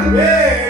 Amém.